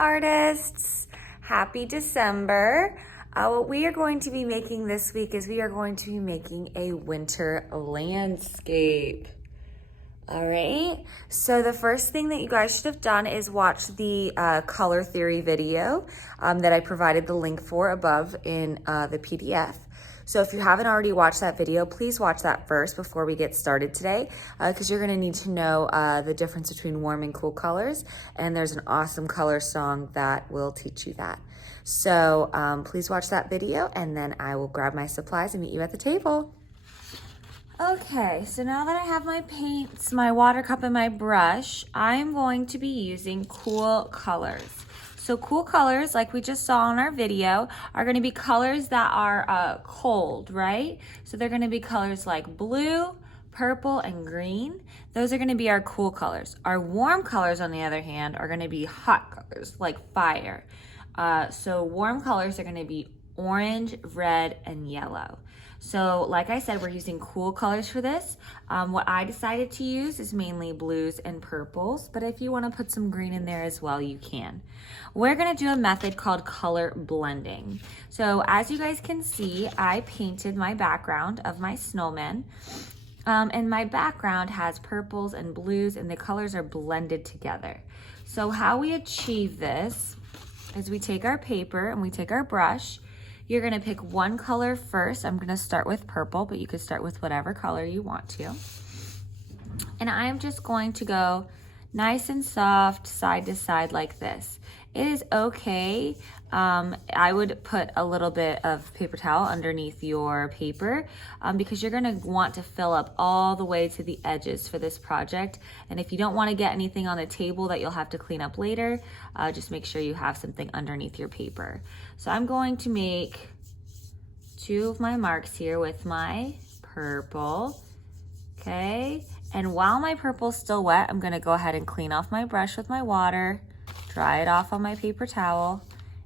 artists. Happy December. What we are going to be making this week is we are going to be making a winter landscape. All right, so the first thing that you guys should have done is watch the color theory video that I provided the link for above in the PDF. So if you haven't already watched that video, please watch that first before we get started today, because you're gonna need to know the difference between warm and cool colors, and there's an awesome color song that will teach you that. So please watch that video, and then I will grab my supplies and meet you at the table. Okay, so now that I have my paints, my water cup, and my brush, I'm going to be using cool colors. So cool colors, like we just saw in our video, are gonna be colors that are cold, right? So they're gonna be colors like blue, purple, and green. Those are gonna be our cool colors. Our warm colors, on the other hand, are gonna be hot colors, like fire. So warm colors are gonna be orange, red, and yellow. So like I said, we're using cool colors for this. What I decided to use is mainly blues and purples, but if you want to put some green in there as well, you can. We're going to do a method called color blending. So as you guys can see, I painted my background of my snowman. And my background has purples and blues, and the colors are blended together. So how we achieve this is we take our paper and we take our brush. You're gonna pick one color first. I'm gonna start with purple, but you could start with whatever color you want to. And I'm just going to go nice and soft, side to side like this. It is okay. I would put a little bit of paper towel underneath your paper because you're gonna want to fill up all the way to the edges for this project. And if you don't wanna get anything on the table that you'll have to clean up later, just make sure you have something underneath your paper. So I'm going to make 2 of my marks here with my purple, okay? And while my purple's still wet, I'm gonna go ahead and clean off my brush with my water, dry it off on my paper towel,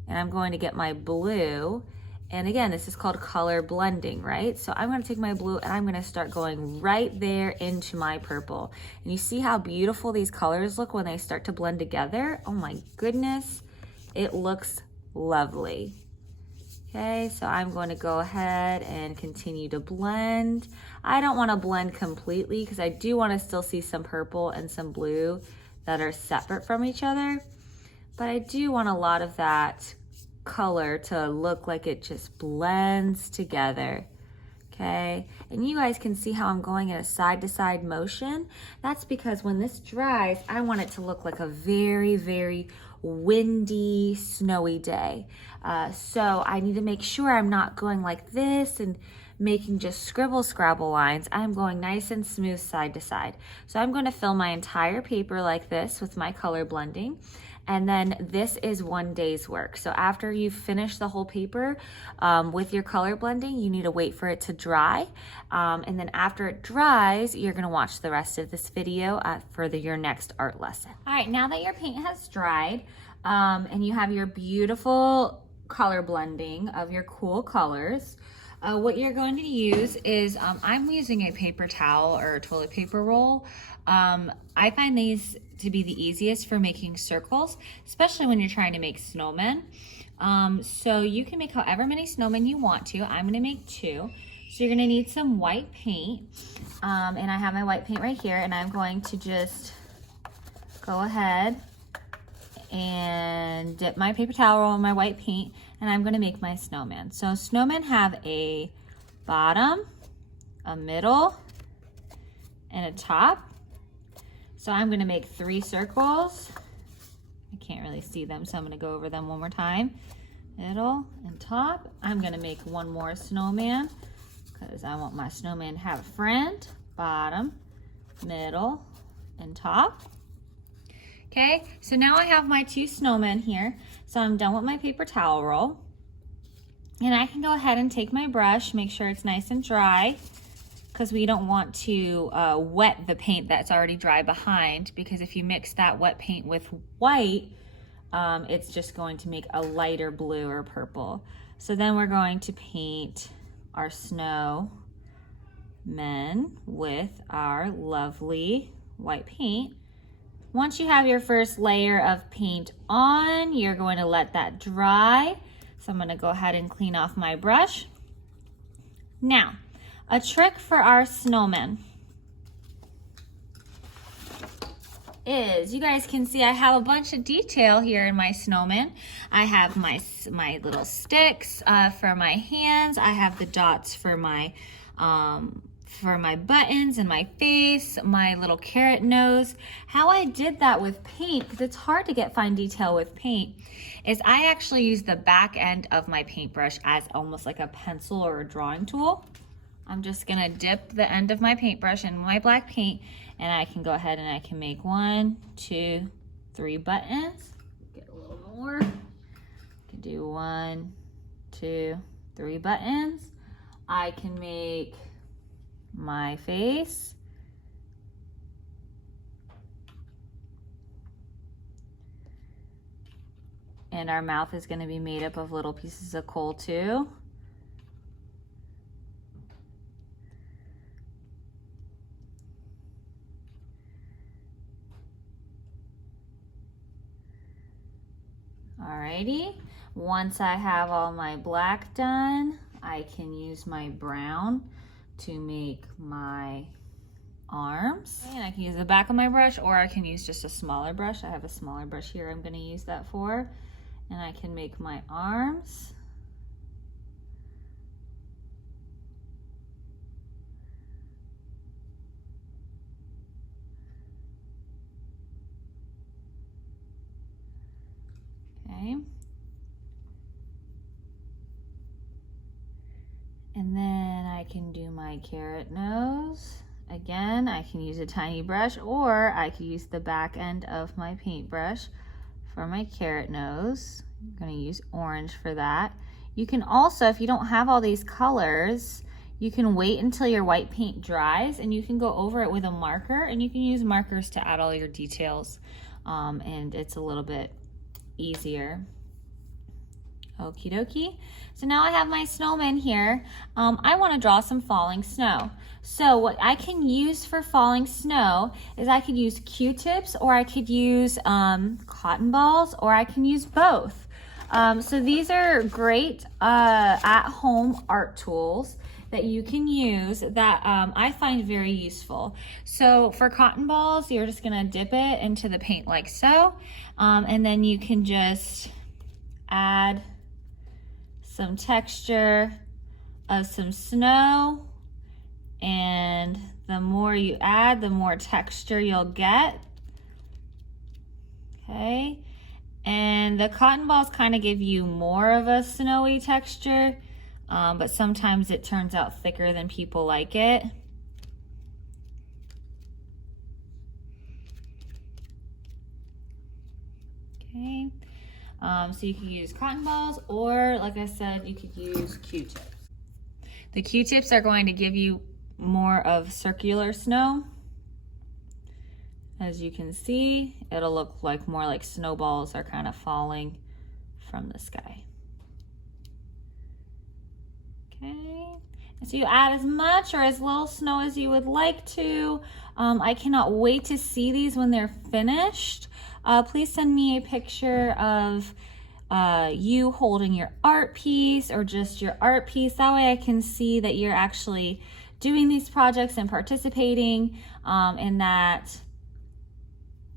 and I'm going to get my blue. And again, this is called color blending, right? So I'm gonna take my blue and I'm gonna start going right there into my purple. And you see how beautiful these colors look when they start to blend together? Oh my goodness, it looks lovely. Okay, so I'm going to go ahead and continue to blend. I don't want to blend completely because I do want to still see some purple and some blue that are separate from each other. But I do want a lot of that color to look like it just blends together. Okay, and you guys can see how I'm going in a side-to-side motion. That's because when this dries, I want it to look like a very, very windy, snowy day. So I need to make sure I'm not going like this and making just scribble scrabble lines. I'm going nice and smooth side to side. So I'm going to fill my entire paper like this with my color blending. And then this is one day's work. So after you finish the whole paper with your color blending, you need to wait for it to dry. And then after it dries, you're gonna watch the rest of this video for your next art lesson. All right, now that your paint has dried and you have your beautiful color blending of your cool colors, what you're going to use is, I'm using a paper towel or a toilet paper roll. I find these to be the easiest for making circles, especially when you're trying to make snowmen. So you can make however many snowmen you want to. I'm gonna make 2. So you're gonna need some white paint. And I have my white paint right here, and I'm going to just go ahead and dip my paper towel roll in my white paint, and I'm gonna make my snowman. So snowmen have a bottom, a middle, and a top. So I'm gonna make 3 circles. I can't really see them, so I'm gonna go over them one more time. Middle and top. I'm gonna make 1 more snowman because I want my snowman to have a friend. Bottom, middle, and top. Okay, so now I have my 2 snowmen here. So I'm done with my paper towel roll. And I can go ahead and take my brush, make sure it's nice and dry, because we don't want to wet the paint that's already dry behind, because if you mix that wet paint with white, it's just going to make a lighter blue or purple. So then we're going to paint our snow men with our lovely white paint. Once you have your first layer of paint on, you're going to let that dry. So I'm going to go ahead and clean off my brush. Now, a trick for our snowman is, you guys can see I have a bunch of detail here in my snowman. I have my little sticks for my hands. I have the dots for my buttons and my face, my little carrot nose. How I did that with paint, because it's hard to get fine detail with paint, is I actually use the back end of my paintbrush as almost like a pencil or a drawing tool. I'm just gonna dip the end of my paintbrush in my black paint, and I can go ahead and I can make 1, 2, 3 buttons. Get a little more. I can do 1, 2, 3 buttons. I can make my face. And our mouth is gonna be made up of little pieces of coal too. Alrighty, once I have all my black done, I can use my brown to make my arms. And I can use the back of my brush, or I can use just a smaller brush. I have a smaller brush here I'm gonna use that for. And I can make my arms. Okay. And then I can do my carrot nose. Again, I can use a tiny brush, or I could use the back end of my paintbrush for my carrot nose. I'm gonna use orange for that. You can also, if you don't have all these colors, you can wait until your white paint dries and you can go over it with a marker, and you can use markers to add all your details. And it's a little bit easier. Okie dokie. So now I have my snowman here. I want to draw some falling snow. So what I can use for falling snow is I could use Q-tips, or I could use cotton balls, or I can use both. So these are great at-home art tools that you can use that I find very useful. So for cotton balls, you're just gonna dip it into the paint like so, and then you can just add some texture of some snow, and the more you add, the more texture you'll get. Okay, and the cotton balls kind of give you more of a snowy texture, but sometimes it turns out thicker than people like it. Okay, so you can use cotton balls, or like I said, you could use Q-tips. The Q-tips are going to give you more of circular snow. As you can see, it'll look like more like snowballs are kind of falling from the sky. Okay, and so you add as much or as little snow as you would like to. I cannot wait to see these when they're finished. Please send me a picture of you holding your art piece, or just your art piece. That way I can see that you're actually doing these projects and participating. In that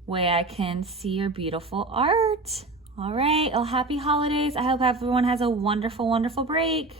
way I can see your beautiful art. All right, well, happy holidays. I hope everyone has a wonderful, wonderful break.